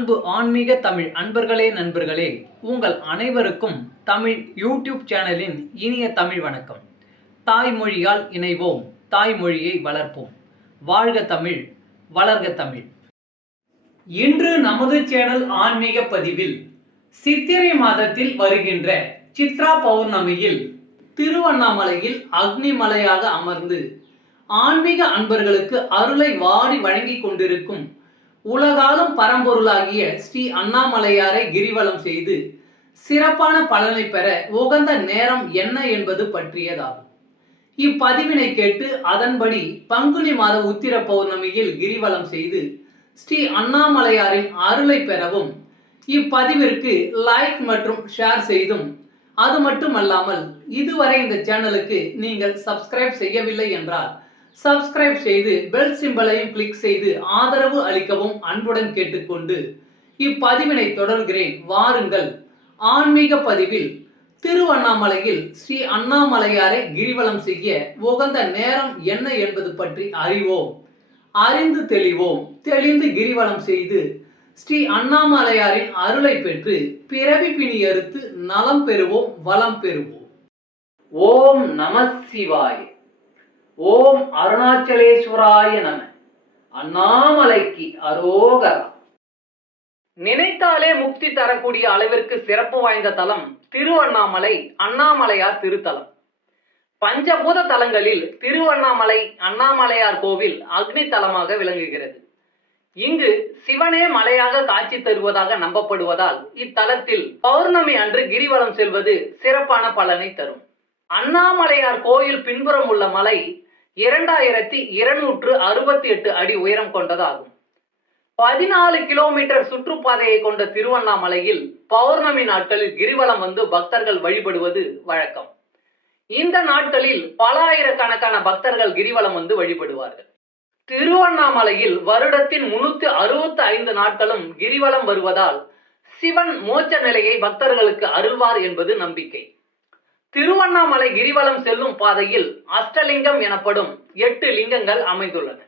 அன்பு ஆன்மீக தமிழ். அன்பர்களே நண்பர்களே உங்கள் அனைவருக்கும் தமிழ் யூடியூப் சேனலின் இனிய தமிழ் வணக்கம். தாய்மொழியால் இணைவோம். தாய்மொழியை வளர்ப்போம். வாழ்க தமிழ் வளர்க தமிழ். இன்று நமது சேனல் ஆன்மீக பதிவில் சித்திரை மாதத்தில் வருகின்ற சித்ரா பௌர்ணமியில் திருவண்ணாமலையில் அக்னிமலையாக அமர்ந்து ஆன்மீக அன்பர்களுக்கு அருளை வாரி வழங்கிக் கொண்டிருக்கும் உலகாலும் பரம்பொருளாகிய ஸ்ரீ அண்ணாமலையாரை கிரிவலம் செய்து சிறப்பான பலனை பெற உகந்த நேரம் என்ன என்பது பற்றியதாகும். இப்பதிவினை கேட்டு அதன்படி பங்குனி மாத உத்திர பௌர்ணமியில் கிரிவலம் செய்து ஸ்ரீ அண்ணாமலையாரின் அருளை பெறவும் இப்பதிவிற்கு லைக் மற்றும் ஷேர் செய்தும் அது மட்டுமல்லாமல் இதுவரை இந்த சேனலுக்கு நீங்கள் சப்ஸ்கிரைப் செய்யவில்லை என்றால் சப்ஸ்கிரைப் செய்து பெல் சிம்பலையும் கிளிக் செய்து ஆதரவு அளிக்கவும் அன்புடன் கேட்டுக்கொண்டு இப்பதிவினை தொடர்கிறேன். வாருங்கள். ஆன்மீக பதிவில் திருவண்ணாமலையில் ஸ்ரீ அண்ணாமலையாரை கிரிவலம் செய்ய உகந்த நேரம் என்ன என்பது பற்றி அறிவோம். அறிந்து தெளிவோம். தெளிந்து கிரிவலம் செய்து ஸ்ரீ அண்ணாமலையாரின் அருளை பெற்று பிறவி பிணி அறுத்து நலம் பெறுவோம் வளம் பெறுவோம். ஓம் நம சிவாய். ஓம் அருணாச்சலேஸ்வராய நம. அண்ணாமலைக்கு அரோகரா. நினைத்தாலே முக்தி தரக்கூடிய அளவிற்கு சிறப்பு வாய்ந்த தலம் திருவண்ணாமலை அண்ணாமலையார் திருத்தலம். பஞ்சபூத தலங்களில் திருவண்ணாமலை அண்ணாமலையார் கோவில் அக்னி தலமாக விளங்குகிறது. இங்கு சிவனே மலையாக காட்சி தருவதாக நம்பப்படுவதால் இத்தலத்தில் பௌர்ணமி அன்று கிரிவலம் செல்வது சிறப்பான பலனை தரும். அண்ணாமலையார் கோயில் பின்புறம் உள்ள மலை இரண்டாயிரத்தி இருநூற்று அறுபத்தி எட்டு அடி உயரம் கொண்டதாகும். பதினாலு கிலோமீட்டர் சுற்றுப்பாதையை கொண்ட திருவண்ணாமலையில் பௌர்ணமி நாட்களில் கிரிவலம் வந்து பக்தர்கள் வழிபடுவது வழக்கம். இந்த நாட்களில் பல ஆயிரக்கணக்கான பக்தர்கள் கிரிவலம் வந்து வழிபடுவார்கள். திருவண்ணாமலையில் வருடத்தின் முன்னூத்தி அறுபத்தி ஐந்து நாட்களும் கிரிவலம் வருவதால் சிவன் மோட்ச நிலையை பக்தர்களுக்கு அருள்வார் என்பது நம்பிக்கை. திருவண்ணாமலை கிரிவலம் செல்லும் பாதையில் அஷ்டலிங்கம் எனப்படும் எட்டு லிங்கங்கள் அமைந்துள்ளன.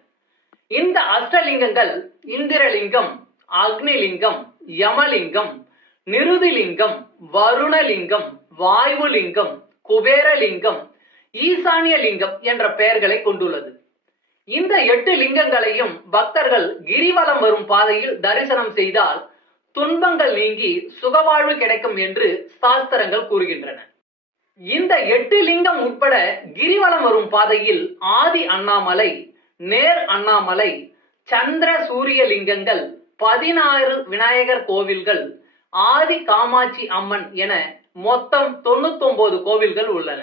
இந்த அஷ்டலிங்கங்கள் இந்திரலிங்கம் அக்னிலிங்கம் யமலிங்கம் நிருதிலிங்கம் வருணலிங்கம் வாயுலிங்கம் குபேரலிங்கம் ஈசானிய லிங்கம் என்ற பெயர்களை கொண்டுள்ளது. இந்த எட்டு லிங்கங்களையும் பக்தர்கள் கிரிவலம் வரும் பாதையில் தரிசனம் செய்தால் துன்பங்கள் நீங்கி சுகவாழ்வு கிடைக்கும் என்று சாஸ்திரங்கள் கூறுகின்றன. இந்த எட்டு லிங்கம் உட்பட கிரிவலம் வரும் பாதையில் ஆதி அண்ணாமலை நேர் அண்ணாமலை சந்திர சூரிய லிங்கங்கள் பதினாறு விநாயகர் கோவில்கள் ஆதி காமாட்சி அம்மன் என மொத்தம் தொண்ணூத்தொன்பது கோவில்கள் உள்ளன.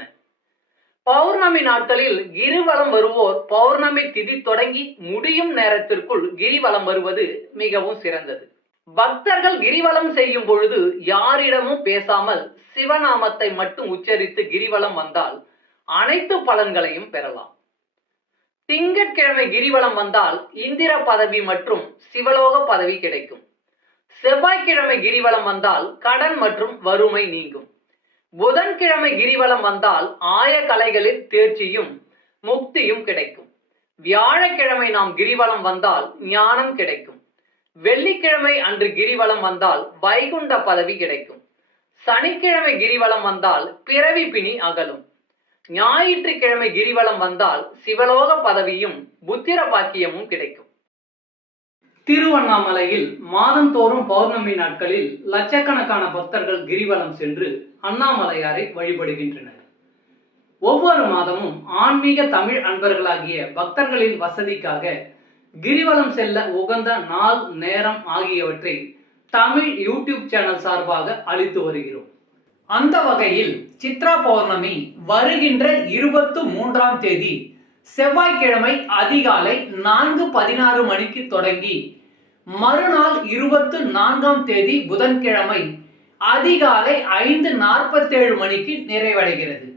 பௌர்ணமி நாட்களில் கிரிவலம் வருவோர் பௌர்ணமி திதி தொடங்கி முடியும் நேரத்திற்குள் கிரிவலம் வருவது மிகவும் சிறந்தது. பக்தர்கள் கிரிவலம் செய்யும் பொழுது யாரிடமும் பேசாமல் சிவநாமத்தை மட்டும் உச்சரித்து கிரிவலம் வந்தால் அனைத்து பலன்களையும் பெறலாம். திங்கட்கிழமை கிரிவலம் வந்தால் இந்திர பதவி மற்றும் சிவலோக பதவி கிடைக்கும். செவ்வாய்க்கிழமை கிரிவலம் வந்தால் கடன் மற்றும் வறுமை நீங்கும். புதன்கிழமை கிரிவலம் வந்தால் ஆய கலைகளில் தேர்ச்சியும் முக்தியும் கிடைக்கும். வியாழக்கிழமை நாம் கிரிவலம் வந்தால் ஞானம் கிடைக்கும். வெள்ளிக்கிழமை அன்று கிரிவலம் வந்தால் வைகுண்ட பதவி கிடைக்கும். சனிக்கிழமை கிரிவலம் வந்தால் பிறவி பிணி அகலும். ஞாயிற்றுக்கிழமை கிரிவலம் வந்தால் சிவலோக பதவியும் புத்திர பாக்கியமும் கிடைக்கும். திருவண்ணாமலையில் மாதந்தோறும் பௌர்ணமி நாட்களில் லட்சக்கணக்கான பக்தர்கள் கிரிவலம் சென்று அண்ணாமலையாரை வழிபடுகின்றனர். ஒவ்வொரு மாதமும் ஆன்மீக தமிழ் அன்பர்களாகிய பக்தர்களின் வசதிக்காக கிரிவலம் செல்ல உகந்த நாள் நேரம் ஆகியவற்றை தமிழ் யூடியூப் சேனல் சார்பாக அளித்து வருகிறோம். அந்த வகையில் சித்ரா பௌர்ணமி வருகின்ற இருபத்து மூன்றாம் தேதி செவ்வாய்க்கிழமை அதிகாலை நான்கு பதினாறு மணிக்கு தொடங்கி மறுநாள் இருபத்து நான்காம் தேதி புதன்கிழமை அதிகாலை ஐந்து நாற்பத்தேழு மணிக்கு நிறைவடைகிறது.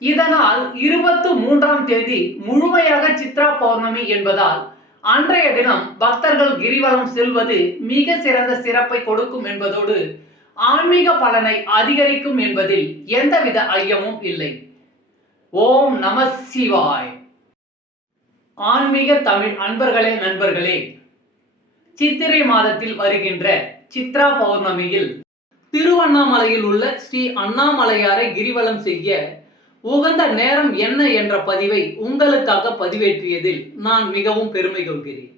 இதனால் இருபத்து மூன்றாம் தேதி முழுமையாக சித்ரா பௌர்ணமி என்பதால் அன்றைய தினம் பக்தர்கள் கிரிவலம் செல்வது மிக சிறந்த சிறப்பை கொடுக்கும் என்பதோடு ஆன்மீக பலனை அதிகரிக்கும் என்பதில் எந்தவித ஐயமும் இல்லை. ஓம் நம சிவாய். ஆன்மீக தமிழ் அன்பர்களே நண்பர்களே சித்திரை மாதத்தில் வருகின்ற சித்ரா பௌர்ணமியில் திருவண்ணாமலையில் உள்ள ஸ்ரீ அண்ணாமலையாரை கிரிவலம் செய்ய உகந்த நேரம் என்ன என்ற பதிவை உங்களுக்காக பதிவேற்றியதில் நான் மிகவும் பெருமை கொள்கிறேன்.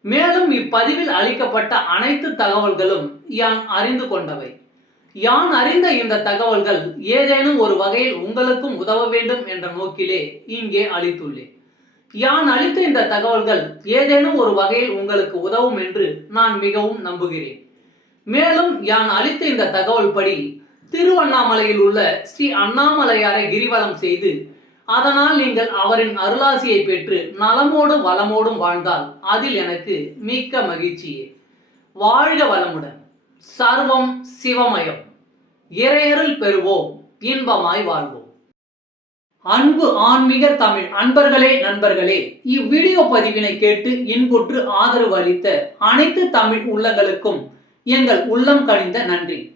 மேலும் இப்பதிவில் அளிக்கப்பட்ட அனைத்து தகவல்களும் யான் அறிந்து கொண்டவை. யான் அறிந்த இந்த தகவல்கள் ஏதேனும் ஒரு வகையில் உங்களுக்கும் உதவ வேண்டும் என்ற நோக்கிலே இங்கே அளித்துள்ளேன். யான் அளித்த இந்த தகவல்கள் ஏதேனும் ஒரு வகையில் உங்களுக்கு உதவும் என்று நான் மிகவும் நம்புகிறேன். மேலும் யான் அளித்த இந்த தகவல் படி திருவண்ணாமலையில் உள்ள ஸ்ரீ அண்ணாமலையாரை கிரிவலம் செய்து அதனால் நீங்கள் அவரின் அருளாசியை பெற்று நலமோடும் வளமோடும் வாழ்ந்தால் அதில் எனக்கு மிக்க மகிழ்ச்சியே. வாழ்க வளமுடன். சர்வம் சிவமயம். இறையருள் பெறுவோம். இன்பமாய் வாழ்வோம். அன்பு ஆன்மீக தமிழ் அன்பர்களே நண்பர்களே இவ்வீடியோ பதிவினை கேட்டு இன்புற்று ஆதரவு அளித்த அனைத்து தமிழ் உள்ளங்களுக்கும் எங்கள் உள்ளம் கழிந்த நன்றி.